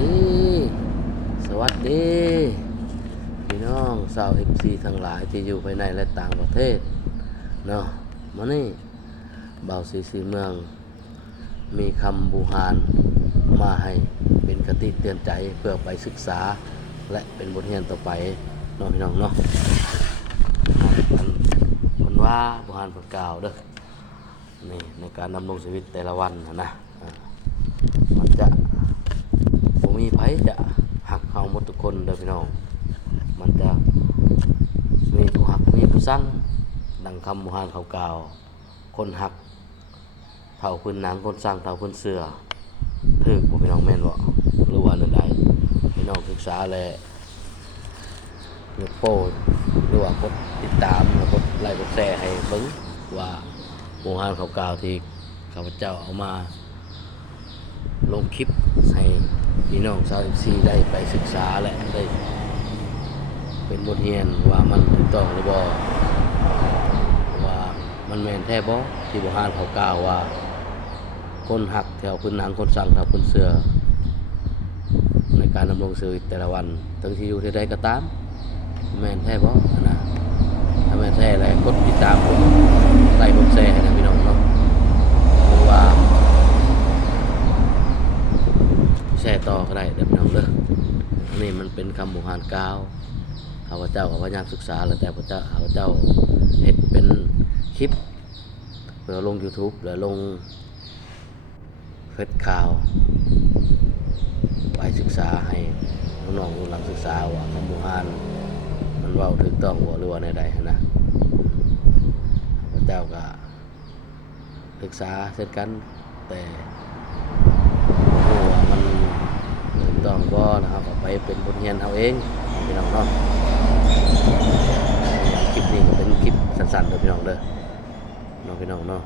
ดีสวัสดีพี่น้องชาว FC ทั้งหลายที่อยู่ภายในและต่างประเทศเนาะมื้อนี้เบาสีเมืองมีคำบูฮานมาให้เป็นคติเตือนใจเพื่อไปศึกษาและเป็นบทเรียนต่อไปเนาะพี่น้องเนาะคนว่าบูฮานประกล่าวเด้อนี่ในการดำรงชีวิตแต่ละวันนะมันจะบ่มีไผจะหักเฮาหมดทุกคนเด้อพี่น้องมันจะมีผู้หักมีผู้สั่งดังคำโบราณเขากล่าวคนหักเท่าพื้นหนังคนสั่งเท่าพื้นเสื้อถึกบ่พี่น้องแม่นบ่หรือว่านั่นใดพี่น้องศึกษาและยกโป้หรือว่ากดติดตามกดไลค์กดแชร์ให้เบิ่งว่าโบราณเขากล่าวที่ข้าพเจ้าเอามาลงคลิปให้พี่น้องชาว FC ได้ไปศึกษาและได้เป็นบทเรียนว่ามันถูกต้องหรือบ่ว่ามันแม่นแท้บ่ที่โบราณเขากล่าวว่าคนหักแถวพื้นหนังคนสั่งแถวพื้นเสื้อในการดำรงชีวิตแต่ละวันถึงที่อยู่ที่ใดก็ตามแม่นแท้บ่นะถ้าแม่นแท้แล้วกดติดตามกดไลค์กดแชร์ให้นะพี่น้องเนาะหรือว่าแชร์ต่อก็ได้เด้อพี่น้องเด้อนี่มันเป็นคำโบราณกล่าวข้าพเจ้าก็พยายามศึกษาแล้วแต่ข้าพเจ้าเฮ็ดเป็นคลิปเพื่อลง YouTube แล้วลงเฟซข่าวไปศึกษาให้น้องๆรุ่นหลังศึกษาว่าคำโบราณมันเว้าถูกต้องบ่หรือว่าแนวใดนะข้าพเจ้าก็ศึกษาเช่นกันแต่ว่ามันถูกต้องบ่นะครับก็ไปเป็นบทเรียนเอาเองพี่น้องเนาะคลิปนี้ก็เป็นคลิปสั้นๆเด้อพี่น้องเด้อน้องพี่น้องเนาะ